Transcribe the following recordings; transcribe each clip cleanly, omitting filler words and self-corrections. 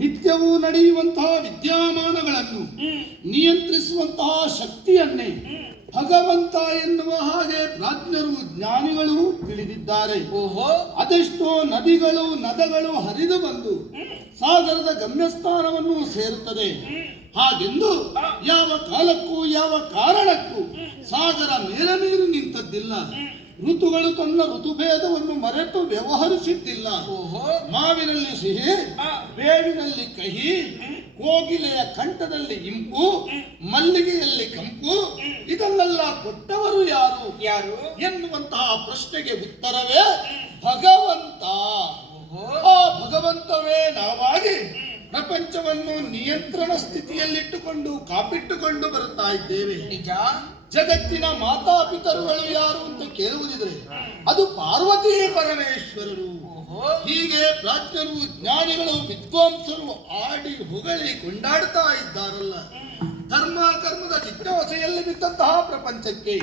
ನಿತ್ಯವೂ ನಡೆಯುವಂತಹ ವಿದ್ಯಮಾನಗಳನ್ನು ನಿಯಂತ್ರಿಸುವಂತಹ ಶಕ್ತಿಯನ್ನೇ ಭಗವಂತ ಎನ್ನುವ ಹಾಗೆ ಪ್ರಾಜ್ಞರು ಜ್ಞಾನಿಗಳು ತಿಳಿದಿದ್ದಾರೆ. ಅದೆಷ್ಟೋ ನದಿಗಳು ನದಗಳು ಹರಿದು ಬಂದು ಸಾಗರದ ಗಮ್ಯಸ್ಥಾನವನ್ನು ಸೇರುತ್ತದೆ. ಹಾಗೆಂದು ಯಾವ ಕಾಲಕ್ಕೂ ಯಾವ ಕಾರಣಕ್ಕೂ ಸಾಗರ ಮೇಲೆ ನೀರು ನಿಂತದ್ದಿಲ್ಲ. ಋತುಗಳು ತನ್ನ ಋತುಭೇದವನ್ನು ಮರೆತು ವ್ಯವಹರಿಸಿದ್ದಿಲ್ಲ. ಮಾವಿನಲ್ಲಿ ಸಿಹಿ, ಬೇವಿನಲ್ಲಿ ಕಹಿ, ಕೋಗಿಲೆಯ ಕಂಠದಲ್ಲಿ ಇಂಪು, ಮಲ್ಲಿಗೆಯಲ್ಲಿ ಕಂಪು, ಇದನ್ನೆಲ್ಲ ಕೊಟ್ಟವರು ಯಾರು ಯಾರು ಎನ್ನುವಂತಹ ಪ್ರಶ್ನೆಗೆ ಉತ್ತರವೇ ಭಗವಂತ. ಆ ಭಗವಂತವೇ ನಾವಾಗಿ ಪ್ರಪಂಚವನ್ನು ನಿಯಂತ್ರಣ ಸ್ಥಿತಿಯಲ್ಲಿಟ್ಟುಕೊಂಡು ಕಾಪಿಟ್ಟುಕೊಂಡು ಬರುತ್ತಾ ಇದ್ದೇವೆ. ನಿಜ. ಜಗತ್ತಿನ ಮಾತಾಪಿತರುಗಳು ಯಾರು ಅಂತ ಕೇಳುವುದಿದ್ರೆ ಅದು ಪಾರ್ವತಿ ಪರಮೇಶ್ವರರು. ಹೀಗೆ ಪ್ರಾಜ್ಞರು ಜ್ಞಾನಿಗಳು ವಿದ್ವಾಂಸರು ಆಡಿ ಹೊಗಳಿ ಕೊಂಡಾಡ್ತಾ ಇದ್ದಾರಲ್ಲ. ಧರ್ಮ ಕರ್ಮದ ಜಿಜ್ಞಾಸೆಯಲ್ಲಿ ಬಿದ್ದಂತಹ ಪ್ರಪಂಚಕ್ಕೆ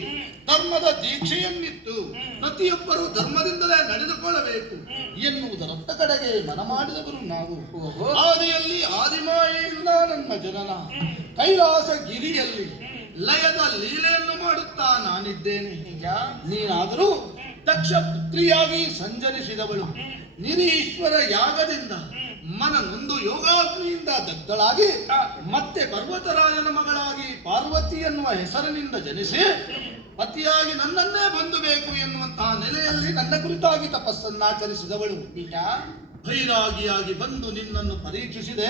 ಧರ್ಮದ ದೀಕ್ಷೆಯನ್ನಿತ್ತು ಪ್ರತಿಯೊಬ್ಬರು ಧರ್ಮದಿಂದಲೇ ನಡೆದುಕೊಳ್ಳಬೇಕು ಎನ್ನುವುದರತ್ತ ಕಡೆಗೆ ಮನ ಮಾಡಿದವರು ನಾವು. ಆದಿಯಲ್ಲಿ ಆದಿಮಾಯೆಯಿಂದ ನನ್ನ ಜನನ, ಕೈಲಾಸ ಗಿರಿಯಲ್ಲಿ ಲಯದ ಲೀಲೆಯನ್ನು ಮಾಡುತ್ತಾ ನಾನಿದ್ದೇನೆ. ನೀನಾದರೂ ದಕ್ಷ ಪುತ್ರಿಯಾಗಿ ಸಂಚರಿಸಿದವಳು, ನಿರೀಶ್ವರ ಯಾಗದಿಂದ ಮನನೊಂದು ಯೋಗಾಗ್ನಿಯಿಂದ ದಗ್ಧಳಾಗಿ ಮತ್ತೆ ಪರ್ವತರಾಜನ ಮಗಳಾಗಿ ಪಾರ್ವತಿ ಎನ್ನುವ ಹೆಸರಿನಿಂದ ಜನಿಸಿ ಪತಿಯಾಗಿ ನನ್ನನ್ನೇ ಬಂಧಬೇಕು ಎನ್ನುವಂತಹ ನೆಲೆಯಲ್ಲಿ ನನ್ನ ಕುರಿತಾಗಿ ತಪಸ್ಸನ್ನಾಚರಿಸಿದವಳು. ಭೈರಾಗಿಯಾಗಿ ಬಂದು ನಿನ್ನನ್ನು ಪರೀಕ್ಷಿಸಿದೆ,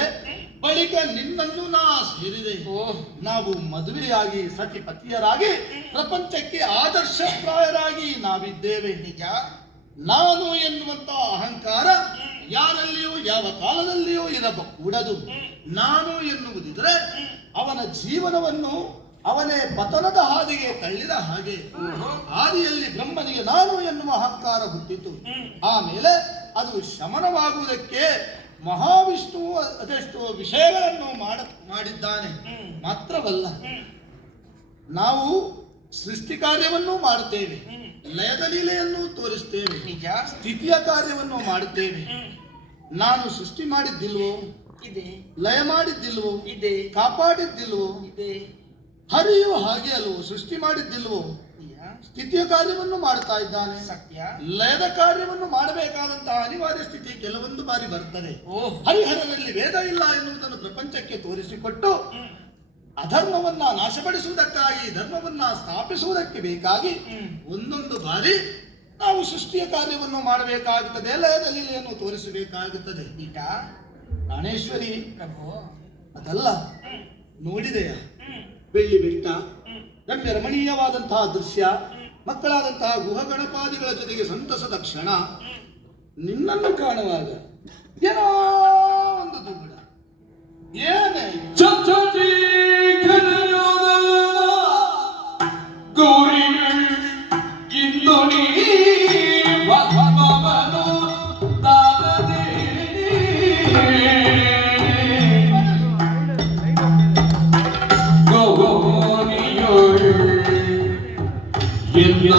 ಬಳಿಕ ನಿನ್ನನ್ನು ನಾ ಸೇರಿದೆ. ನಾವು ಮದುವೆಯಾಗಿ ಸತಿಪತಿಯರಾಗಿ ಪ್ರಪಂಚಕ್ಕೆ ಆದರ್ಶಪ್ರಾಯರಾಗಿ ನಾವಿದ್ದೇವೆ. ನಿಜ, ನಾನು ಎನ್ನುವಂತಹ ಅಹಂಕಾರ ಯಾರಲ್ಲಿಯೂ ಯಾವ ಕಾಲದಲ್ಲಿಯೂ ಇರಕೂಡದು. ನಾನು ಎನ್ನುವುದಿದ್ರೆ ಅವನ ಜೀವನವನ್ನು ಅವನೇ ಪತನದ ಹಾದಿಗೆ ತಳ್ಳಿದ ಹಾಗೆ. ಹಾದಿಯಲ್ಲಿ ಬ್ರಹ್ಮನಿಗೆ ನಾನು ಎನ್ನುವ ಅಹಂಕಾರ ಹುಟ್ಟಿತು. ಆಮೇಲೆ ಅದು ಶಮನವಾಗುವುದಕ್ಕೆ ಮಹಾವಿಷ್ಣು ಅದೆಷ್ಟೋ ವಿಷಯಗಳನ್ನು ಮಾಡಿದ್ದಾನೆ. ಮಾತ್ರವಲ್ಲ, ನಾವು ಸೃಷ್ಟಿ ಕಾರ್ಯವನ್ನು ಮಾಡುತ್ತೇವೆ, ಲಯದ ಲೀಲೆಯನ್ನು ತೋರಿಸ್ತೇವೆ, ಸ್ಥಿತಿಯ ಕಾರ್ಯವನ್ನು ಮಾಡುತ್ತೇವೆ. ನಾನು ಸೃಷ್ಟಿ ಮಾಡಿದ್ದಿಲ್ವೋ? ಇದೆ. ಲಯ ಮಾಡಿದ್ದಿಲ್ವೋ? ಇದೆ. ಕಾಪಾಡಿದ್ದಿಲ್ವೋ? ಇದೆ. ಹರಿಯು ಹಾಗೆ ಅಲ್ವೋ? ಸೃಷ್ಟಿ ಮಾಡಿದ್ದಿಲ್ವೋ? ಸ್ಥಿತಿಯ ಕಾರ್ಯವನ್ನು ಮಾಡ್ತಾ ಇದ್ದಾನೆ. ಸತ್ಯ. ಲಯದ ಕಾರ್ಯವನ್ನು ಮಾಡಬೇಕಾದಂತಹ ಅನಿವಾರ್ಯ ಸ್ಥಿತಿ ಕೆಲವೊಂದು ಬಾರಿ ಬರ್ತದೆ. ಹರಿಹರರಲ್ಲಿ ವೇದ ಇಲ್ಲ ಎನ್ನುವುದನ್ನು ಪ್ರಪಂಚಕ್ಕೆ ತೋರಿಸಿಕೊಟ್ಟು ಅಧರ್ಮವನ್ನ ನಾಶಪಡಿಸುವುದಕ್ಕಾಗಿ ಧರ್ಮವನ್ನ ಸ್ಥಾಪಿಸುವುದಕ್ಕೆ ಬೇಕಾಗಿ ಒಂದೊಂದು ಬಾರಿ ನಾವು ಸೃಷ್ಟಿಯ ಕಾರ್ಯವನ್ನು ಮಾಡಬೇಕಾಗುತ್ತದೆ, ಲಯದ ಲೀಲೆಯನ್ನು ತೋರಿಸಬೇಕಾಗುತ್ತದೆ. ಈಗ ಪ್ರಾಣೇಶ್ವರಿ ಅದಲ್ಲ, ನೋಡಿದೆಯಾ? ಬೆಳ್ಳಿ ಬೆಟ್ಟ, ರಮ್ಯ ರಮಣೀಯವಾದಂತಹ ದೃಶ್ಯ, ಮಕ್ಕಳಾದಂತಹ ಗುಹಗಣಪಾದಿಗಳ ಜೊತೆಗೆ ಸಂತಸದ ಕ್ಷಣ. ನಿನ್ನನ್ನು ಕಾಣುವಾಗ ಏನೋ ಒಂದು ದುಗುಡ. ಏನೇ ಗೌರಿ ಇಂದು ನೀ ಭಗವನು ತಾಗದೆ ಗೌರಿಯೋಳ್ ಎಲ್ಲ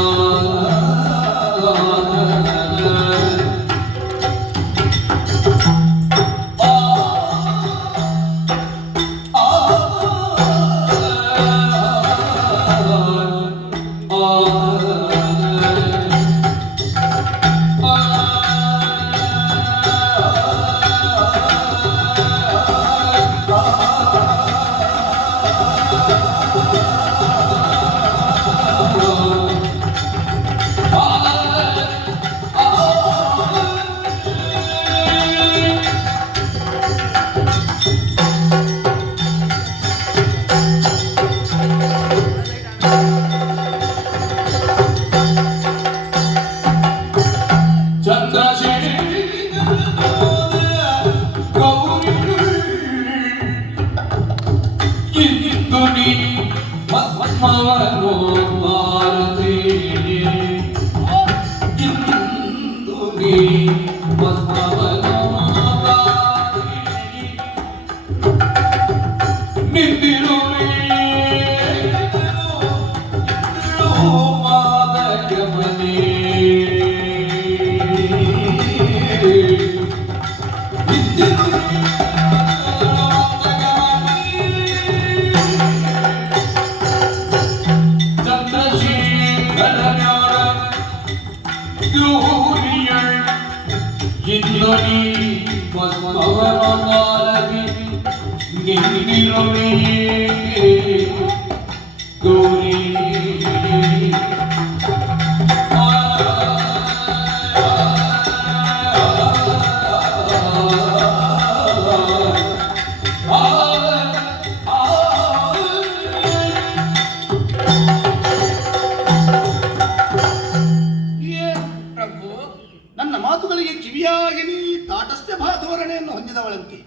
ನನ್ನ ಮಾತುಗಳಿಗೆ ಕಿವಿಯಾಗಿ ನೀ ತಾಟಸ್ಥ್ಯ ಧೋರಣೆಯನ್ನು ಹೊಂದಿದವಳಂತೆ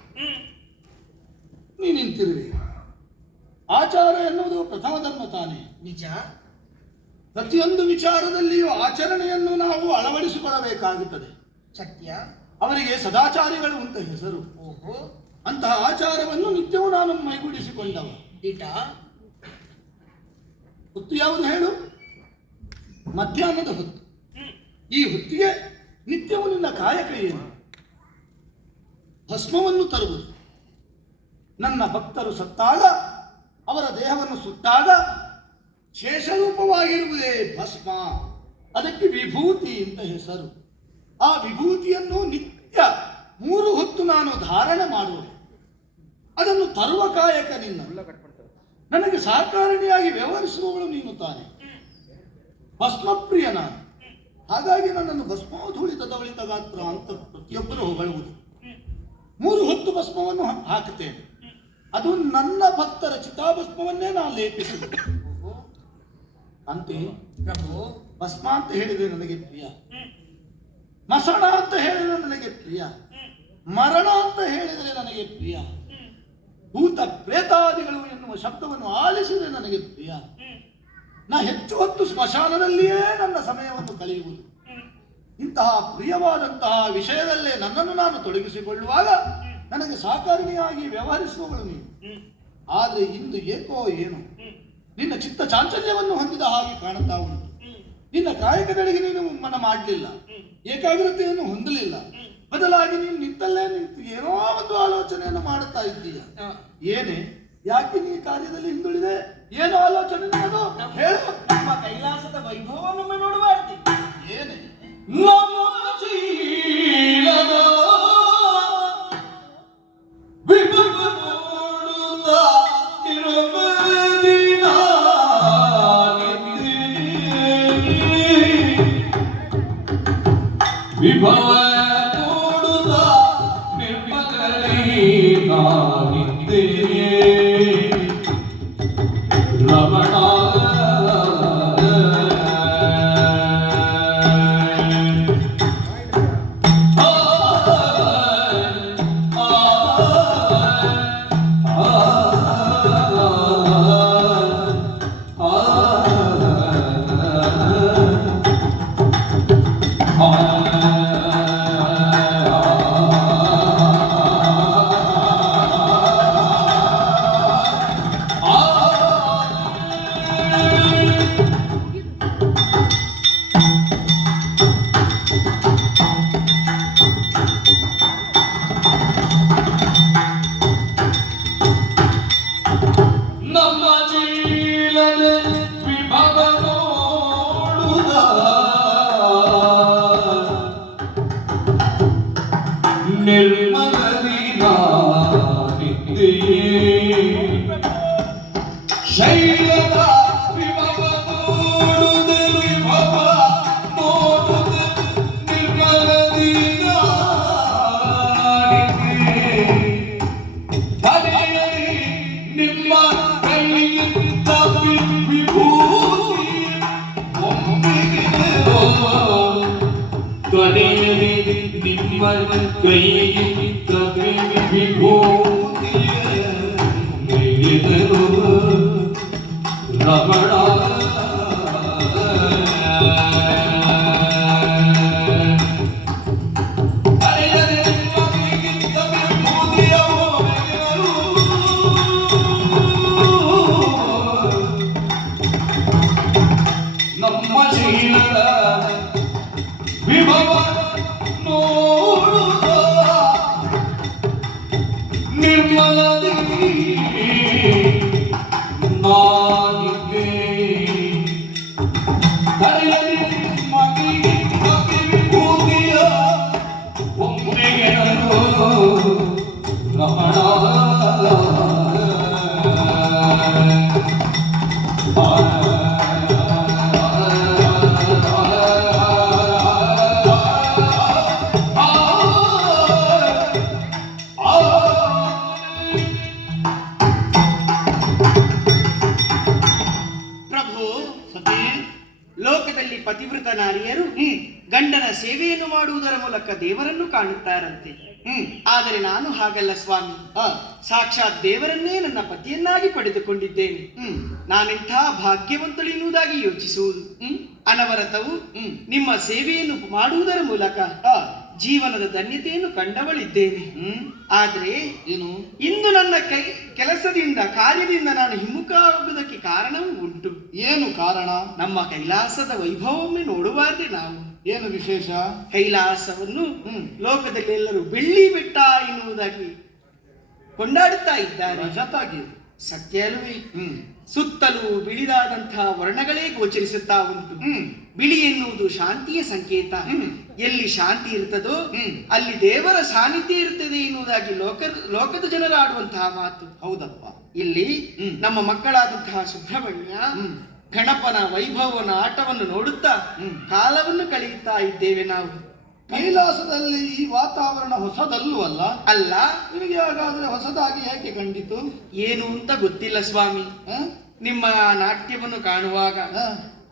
ನೀ ನಿಂತಿರುವೆ. ಆಚಾರ ಎನ್ನುವುದು ಪ್ರಥಮ ಧರ್ಮ ತಾನೇ. ನಿಜ. ಪ್ರತಿಯೊಂದು ವಿಚಾರದಲ್ಲಿಯೂ ಆಚರಣೆಯನ್ನು ನಾವು ಅಳವಡಿಸಿಕೊಳ್ಳಬೇಕಾಗುತ್ತದೆ. ಸತ್ಯ. ಅವರಿಗೆ ಸದಾಚಾರಿಗಳು ಅಂತ ಹೆಸರು. ಅಂತಹ ಆಚಾರವನ್ನು ನಿತ್ಯವೂ ನಾನು ಮೈಗೂಡಿಸಿಕೊಂಡವ. ಹೊತ್ತು ಯಾವುದು ಹೇಳು? ಮಧ್ಯಾಹ್ನದ ಹೊತ್ತು. ಈ ಹೊತ್ತಿಗೆ ನಿತ್ಯವೂ ನಿನ್ನ ಕಾಯಕ ಏನು? ಭಸ್ಮವನ್ನು ತರುವುದು. ನನ್ನ ಭಕ್ತರು ಸತ್ತಾಗ ಅವರ ದೇಹವನ್ನು ಸುಟ್ಟಾಗ ಶೇಷರೂಪವಾಗಿರುವುದೇ ಭಸ್ಮ. ಅದಕ್ಕೆ ವಿಭೂತಿ ಅಂತ ಹೆಸರು. ಆ ವಿಭೂತಿಯನ್ನು ನಿತ್ಯ 3 ಹೊತ್ತು ನಾನು ಧಾರಣೆ ಮಾಡುವೆ, ಅದನ್ನು ತರುವ ಕಾಯಕ ನಿನ್ನ, ನನಗೆ ಸಹಕಾರಿಣಿಯಾಗಿ ವ್ಯವಹರಿಸುವವಳು ನೀನು ತಾನೆ. ಭಸ್ಮಪ್ರಿಯ ನಾನು, ಹಾಗಾಗಿ ನನ್ನನ್ನು ಭಸ್ಮೋಧೂಳಿತದವಳಿತ ಗಾತ್ರ ಅಂತ ಪ್ರತಿಯೊಬ್ಬರು ಹೊಗಳುವುದು. 3 ಹೊತ್ತು ಭಸ್ಮವನ್ನು ಹಾಕುತ್ತೇನೆ, ಅದು ನನ್ನ ಭಕ್ತರ ಚಿತಾಭಸ್ಮವನ್ನೇ ನಾನು ಲೇಪಿಸುವುದು. ಅಂತೆ ಪ್ರಭು, ಭಸ್ಮ ಅಂತ ಹೇಳಿದ್ರೆ ನನಗೆ ಪ್ರಿಯ, ಮಸಣ ಅಂತ ಹೇಳಿದ್ರೆ ನನಗೆ ಪ್ರಿಯ, ಮರಣ ಅಂತ ಹೇಳಿದರೆ ನನಗೆ ಪ್ರಿಯ, ಭೂತ ಪ್ರೇತಾದಿಗಳು ಎನ್ನುವ ಶಬ್ದವನ್ನು ಆಲಿಸಿದರೆ ನನಗೆ ಪ್ರಿಯ. ನಾ ಹೆಚ್ಚು ಹೊತ್ತು ಸ್ಮಶಾನದಲ್ಲಿಯೇ ನನ್ನ ಸಮಯವನ್ನು ಕಳೆಯುವುದು. ಇಂತಹ ಪ್ರಿಯವಾದಂತಹ ವಿಷಯದಲ್ಲೇ ನನ್ನನ್ನು ನಾನು ತೊಡಗಿಸಿಕೊಳ್ಳುವಾಗ ನನಗೆ ಸಹಕಾರಿಣಿಯಾಗಿ ವ್ಯವಹರಿಸುವವಳು ನೀನು. ಆದರೆ ಇಂದು ಏಕೋ ಏನು ನಿನ್ನ ಚಿತ್ತ ಚಾಂಚಲ್ಯವನ್ನು ಹೊಂದಿದ ಹಾಗೆ ಕಾಣುತ್ತಾ ಉಂಟು. ನಿನ್ನ ಕಾಯಕದೆಡೆಗೆ ನೀನು ಮನ ಮಾಡಲಿಲ್ಲ, ಏಕಾಗ್ರತೆಯನ್ನು ಹೊಂದಲಿಲ್ಲ. ಬದಲಾಗಿ ನೀನು ನಿಂತಲ್ಲೇ ನಿಂತು ಏನೋ ಒಂದು ಆಲೋಚನೆಯನ್ನು ಮಾಡುತ್ತಾ ಇದ್ದೀಯ. ಏನೇ, ಯಾಕೆ ನೀ ಕಾರ್ಯದಲ್ಲಿ ಹಿಂದುಳಿದೆ? ಏನು ಆಲೋಚನೆ ನಿನ್ನದು? ಹೇಳು. ನಮ್ಮ ಕೈಲಾಸದ ವೈಭವವನ್ನು ನೋಡಬಾರ್ದು. ಏನೇ? ನಮ್ಮ ಜೀವನ ವಿಭವ ನೋಡುತ್ತಾ ನಿರ್ಮಲದಿನ ವಿಭವ ನೋಡುತ್ತಾ ನಿರ್ಮಲದಿನ ರಮಣ ಶೈಲದ ವಿಭವ ನೋಡುದ ವಿಭವ ನೋಡುದ ನಿರ್ಮಲದಿನ ತಲೆಯಲ್ಲಿ ನಿಮ್ಮ ಕೈಯಿಂದ ವಿಭೂತಿ ತ್ವರೆಯಲ್ಲಿ ನಿಮ್ಮ ಕೈಯಿಂದ ವಿಭೂತಿ ರಮಣ ನಮ್ಮ ಶೀಲದ ವಿಭವ ನೋಡುತ್ತ ನಿರ್ಮಲದಿ ನಾನಿದ್ದೆ ತಲೆಯಲ್ಲಿ ಮಗಿಗೆ ವಿಭೂತಿಯ ಒಮ್ಮೆಗೆ ರಮಣ ಲೋಕದಲ್ಲಿ ಪತಿವ್ರತ ನಾರಿಯರು ಗಂಡನ ಸೇವೆಯನ್ನು ಮಾಡುವುದರ ಮೂಲಕ ದೇವರನ್ನು ಕಾಣುತ್ತಾರಂತೆ. ಆದರೆ ನಾನು ಹಾಗಲ್ಲ ಸ್ವಾಮಿ, ಸಾಕ್ಷಾತ್ ದೇವರನ್ನೇ ನನ್ನ ಪತಿಯನ್ನಾಗಿ ಪಡೆದುಕೊಂಡಿದ್ದೇನೆ. ನಾನೆಂಥ ಭಾಗ್ಯವಂತಳು ಎನ್ನುವುದಾಗಿ ಯೋಚಿಸುವುದು. ಅನವರತವು ನಿಮ್ಮ ಸೇವೆಯನ್ನು ಮಾಡುವುದರ ಮೂಲಕ ಜೀವನದ ಧನ್ಯತೆಯನ್ನು ಕಂಡವಳಿದ್ದೇನೆ. ಆದರೆ ಏನು, ಇಂದು ನನ್ನ ಕೆಲಸದಿಂದ ಕಾರ್ಯದಿಂದ ನಾನು ಹಿಮ್ಮುಖ ಆಗುವುದಕ್ಕೆ ಕಾರಣವೂ ಉಂಟು. ಏನು ಕಾರಣ? ನಮ್ಮ ಕೈಲಾಸದ ವೈಭವವೊಮ್ಮೆ ನೋಡಬಾರದೆ ನಾವು? ಏನು ವಿಶೇಷ? ಕೈಲಾಸವನ್ನು ಲೋಕದಲ್ಲಿ ಎಲ್ಲರೂ ಬೆಳ್ಳಿ ಬೆಟ್ಟ ಎನ್ನುವುದಾಗಿ ಕೊಂಡಾಡುತ್ತಾ ಇದ್ದಾರೆ. ಜೊತೆಗೆ ಸತ್ಯ ಅಲ್ವೇ? ಹ್ಮ್ ಸುತ್ತಲೂ ಬಿಳಿದಾದಂತಹ ವರ್ಣಗಳೇ ಗೋಚರಿಸುತ್ತಾ ಉಂಟು. ಹ್ಮ್ ಬಿಳಿ ಎನ್ನುವುದು ಶಾಂತಿಯ ಸಂಕೇತ. ಎಲ್ಲಿ ಶಾಂತಿ ಇರ್ತದೋ ಅಲ್ಲಿ ದೇವರ ಸಾನ್ನಿಧ್ಯ ಇರುತ್ತದೆ ಎನ್ನುವುದಾಗಿ ಲೋಕದ ಜನರು ಆಡುವಂತಹ ಮಾತು. ಹೌದಪ್ಪ. ಇಲ್ಲಿ ನಮ್ಮ ಮಕ್ಕಳಾದಂತಹ ಸುಬ್ರಹ್ಮಣ್ಯ ಗಣಪನ ವೈಭವನ ಆಟವನ್ನು ನೋಡುತ್ತಾ ಕಾಲವನ್ನು ಕಳೆಯುತ್ತಾ ಇದ್ದೇವೆ ನಾವು. ಕೈಲಾಸದಲ್ಲಿ ಈ ವಾತಾವರಣ ಹೊಸದಲ್ಲವಲ್ಲ? ಅಲ್ಲ. ನಿನಗೆ ಹಾಗಾದ್ರೆ ಹೊಸದಾಗಿ ಯಾಕೆ ಕಂಡಿತು? ಏನು ಅಂತ ಗೊತ್ತಿಲ್ಲ ಸ್ವಾಮಿ. ಹ? ನಿಮ್ಮ ನಾಟ್ಯವನ್ನು ಕಾಣುವಾಗ, ಹ?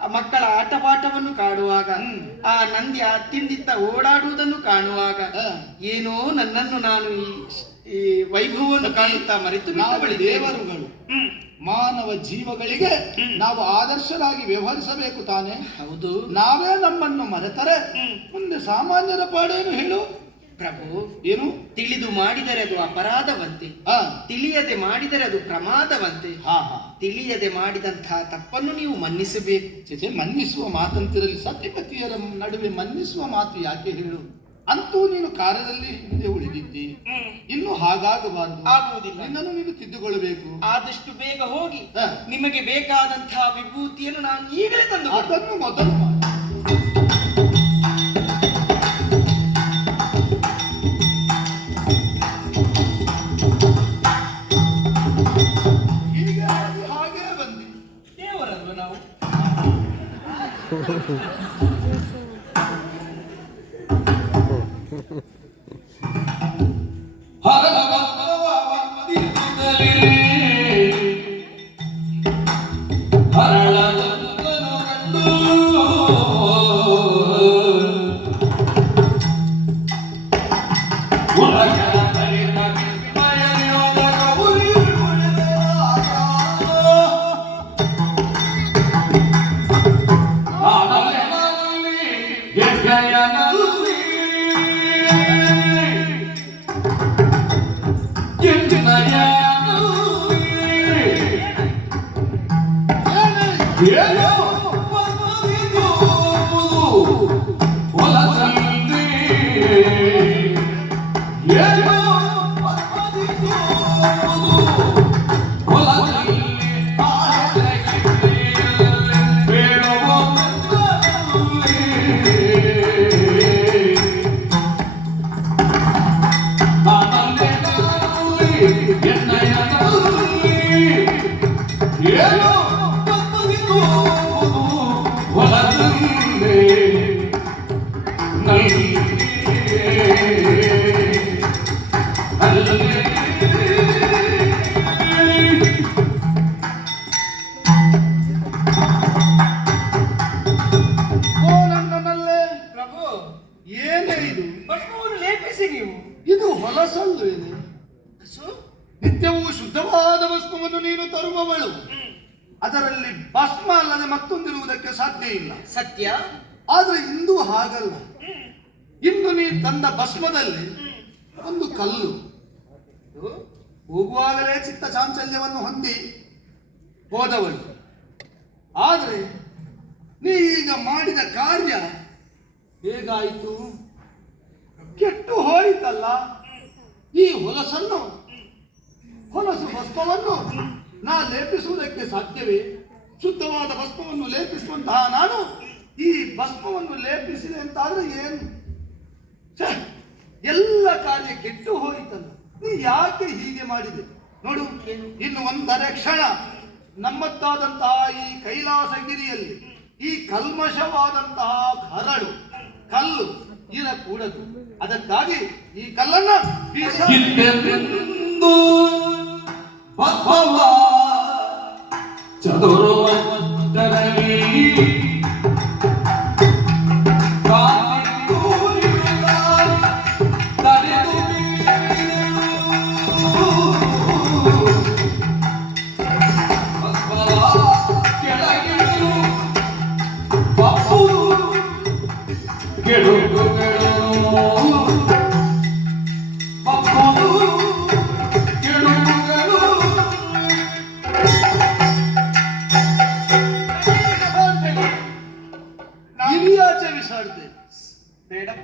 ಆ ಮಕ್ಕಳ ಆಟಪಾಠವನ್ನು ಕಾಣುವಾಗ, ಆ ನಂದಿ ಅತ್ತಿಂದಿತ್ತ ಓಡಾಡುವುದನ್ನು ಕಾಣುವಾಗ ಏನೋ ನನ್ನನ್ನು ನಾನು ಈ ವೈಭವವನ್ನು ಕಾಣುತ್ತಾ ಮರೆತು ನಾವು ದೇವರುಗಳು, ಮಾನವ ಜೀವಗಳಿಗೆ ನಾವು ಆದರ್ಶರಾಗಿ ವ್ಯವಹರಿಸಬೇಕು ತಾನೆ. ಹೌದು. ನಾವೇ ನಮ್ಮನ್ನು ಮರೆತರೆ ಮುಂದೆ ಸಾಮಾನ್ಯರ ಪಾಡೇನು ಹೇಳು? ಪ್ರಭು, ಏನು? ತಿಳಿದು ಮಾಡಿದರೆ ಅದು ಅಪರಾಧವಂತೆ, ತಿಳಿಯದೆ ಮಾಡಿದರೆ ಅದು ಪ್ರಮಾದವಂತೆ. ತಿಳಿಯದೆ ಮಾಡಿದಂತಹ ತಪ್ಪನ್ನು ನೀವು ಮನ್ನಿಸಬೇಕು. ಮನ್ನಿಸುವ ಮಾತಂತಿರಲಿ, ಸತಿಪತಿಯರ ನಡುವೆ ಮನ್ನಿಸುವ ಮಾತು ಯಾಕೆ ಹೇಳು? ಅಂತೂ ನೀನು ಕಾರ್ಯದಲ್ಲಿ ಹಿಂದೆ ಉಳಿದಿದ್ದಿ, ಇನ್ನು ಹಾಗಾಗಬಾರದು. ಆಗುವುದಿಲ್ಲ. ನಿನ್ನನ್ನು ನೀನು ತಿದ್ದುಕೊಳ್ಳಬೇಕು. ಆದಷ್ಟು ಬೇಗ ಹೋಗಿ ನಿಮಗೆ ಬೇಕಾದಂತಹ ವಿಭೂತಿಯನ್ನು ನಾನು ಈಗಲೇ ತಂದು ಅದನ್ನು ಮೊದಲು ಮಾಡು. ಹಾಗೆ ಬಂದಿ ದೇವರಲ್ವ ನಾವು. ಪ್ರಭು, ಏನೇ ಇದು? ಭಸ್ಮವನ್ನು ಲೇಪಿಸಿ ನೀವು. ಇದು ಹೊಲಸಲ್ಲು. ಇದು ನಿತ್ಯವೂ ಶುದ್ಧವಾದ ಭಸ್ಮವನ್ನು ನೀನು ತರುವವಳು. ಅದರಲ್ಲಿ ಭಸ್ಮ ಅಲ್ಲದೆ ಮತ್ತೊಂದಿರುವುದಕ್ಕೆ ಸಾಧ್ಯ ಇಲ್ಲ. ಸತ್ಯ. ಆದ್ರೆ ಇಂದು ಹಾಗಲ್ಲ. ಇಂದು ನೀ ತಂದ ಭಸ್ಮದಲ್ಲಿ ಒಂದು ಕಲ್ಲು. ಹೋಗುವಾಗಲೇ ಚಿತ್ತ ಚಾಂಚಲ್ಯವನ್ನು ಹೊಂದಿ ಹೋದವಳು. ಆದ್ರೆ ನೀ ಈಗ ಮಾಡಿದ ಕಾರ್ಯ ಹೇಗಾಯಿತು? ಕೆಟ್ಟು ಹೋಯಿತಲ್ಲ. ಈ ಹೊಲಸು ಭಸ್ಮವನ್ನು ನಾ ಲೇಪಿಸುವುದಕ್ಕೆ ಸಾಧ್ಯವೇ? ಶುದ್ಧವಾದ ಭಸ್ಮವನ್ನು ಲೇಪಿಸುವಂತಹ ನಾನು ಈ ಭಸ್ಮವನ್ನು ಲೇಪಿಸಿದೆ ಅಂತಾದ್ರೆ ಏನು? ಎಲ್ಲ ಕಾರ್ಯ ಕೆಟ್ಟು ಹೋಯಿತಲ್ಲ. ನೀ ಯಾಕೆ ಹೀಗೆ ಮಾಡಿದೆ? ನೋಡು, ಇನ್ನು ಒಂದರೆ ಕ್ಷಣ ನಮ್ಮದ್ದಾದಂತಹ ಈ ಕೈಲಾಸಗಿರಿಯಲ್ಲಿ ಈ ಕಲ್ಮಶವಾದಂತಹ ಕಲ್ಲು ಇರಕೂಡದು. ಅದಕ್ಕಾಗಿ ಈ ಕಲ್ಲನ್ನ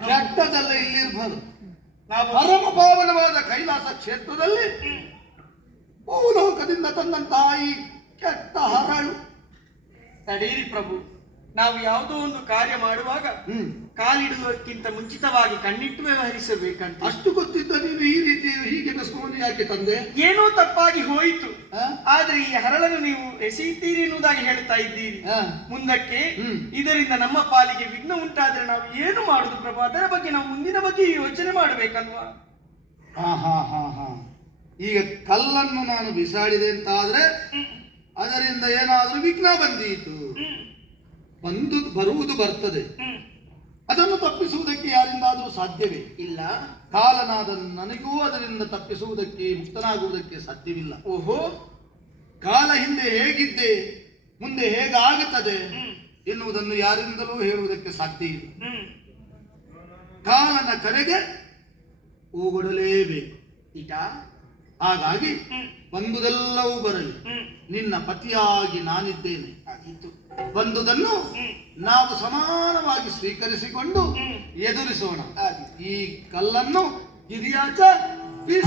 ಕೆಟ್ಟದೆಲ್ಲ ಇಲ್ಲಿರ್ಬಾರ್ದು. ನಾವು ಪರಮ ಪಾವನವಾದ ಕೈಲಾಸ ಕ್ಷೇತ್ರದಲ್ಲಿ ಭೂಲೋಕದಿಂದ ತಂದಂತಹ ಈ ಕೆಟ್ಟ ಹರಳು. ತಡೀರಿ ಪ್ರಭು, ನಾವು ಯಾವುದೋ ಒಂದು ಕಾರ್ಯ ಮಾಡುವಾಗ ಕಾಲಿಡುವುದಕ್ಕಿಂತ ಮುಂಚಿತವಾಗಿ ಕಣ್ಣಿಟ್ಟು ವ್ಯವಹರಿಸಬೇಕಂತ. ಅಷ್ಟು ಗೊತ್ತಿದ್ದ ನೀನು ಈ ರೀತಿ ಹೀಗೆ ಬೆಸ್ಕೊಂಡು ಯಾಕೆ ತಂದೆ? ಏನೋ ತಪ್ಪಾಗಿ ಹೋಯಿತು. ಆ? ಆದ್ರೆ ಈ ಹರಳನ್ನು ನೀವು ಎಸೆಯುತ್ತೀರಿ ಎನ್ನುವುದಾಗಿ ಹೇಳ್ತಾ ಇದ್ದೀರಿ. ಆ. ಮುಂದಕ್ಕೆ ಇದರಿಂದ ನಮ್ಮ ಪಾಲಿಗೆ ವಿಘ್ನ ಉಂಟಾದ್ರೆ ನಾವು ಏನು ಮಾಡುದು ಪ್ರಭು? ಅದರ ಬಗ್ಗೆ ನಾವು ಮುಂದಿನ ಬಗ್ಗೆ ಯೋಚನೆ ಮಾಡಬೇಕಲ್ವಾ? ಹಾ ಹಾ ಹಾ ಹಾ. ಈಗ ಕಲ್ಲನ್ನು ನಾನು ಬಿಸಾಡಿದೆ ಅಂತ ಆದ್ರೆ ಅದರಿಂದ ಏನಾದ್ರೂ ವಿಘ್ನ ಬಂದೀತು, ಬರುವುದು ಬರ್ತದೆ. ಅದನ್ನು ತಪ್ಪಿಸುವುದಕ್ಕೆ ಯಾರಿಂದಾದ್ರೂ ಸಾಧ್ಯವೇ? ಇಲ್ಲ. ಕಾಲನಾದ ನನಗೂ ಅದರಿಂದ ತಪ್ಪಿಸುವುದಕ್ಕೆ, ಮುಕ್ತನಾಗುವುದಕ್ಕೆ ಸಾಧ್ಯವಿಲ್ಲ. ಓಹೋ, ಕಾಲ ಹಿಂದೆ ಹೇಗಿದ್ದೆ, ಮುಂದೆ ಹೇಗಾಗುತ್ತದೆ ಎನ್ನುವುದನ್ನು ಯಾರಿಂದಲೂ ಹೇಳುವುದಕ್ಕೆ ಸಾಧ್ಯ ಇಲ್ಲ. ಕಾಲನ ಕರೆಗೆ ಓಗೊಡಲೇಬೇಕು. ಈಗ ಹಾಗಾಗಿ ಬಂದುದೆಲ್ಲವೂ ಬರಲಿ, ನಿನ್ನ ಪತಿಯಾಗಿ ನಾನಿದ್ದೇನೆ. ಆಗಿತ್ತು. ಬಂದುದನ್ನು ನಾವು ಸಮಾನವಾಗಿ ಸ್ವೀಕರಿಸಿಕೊಂಡು ಎದುರಿಸೋಣ. ಈ ಕಲ್ಲನ್ನು ಹಿರಿಯಾಚ ಬೀಸ.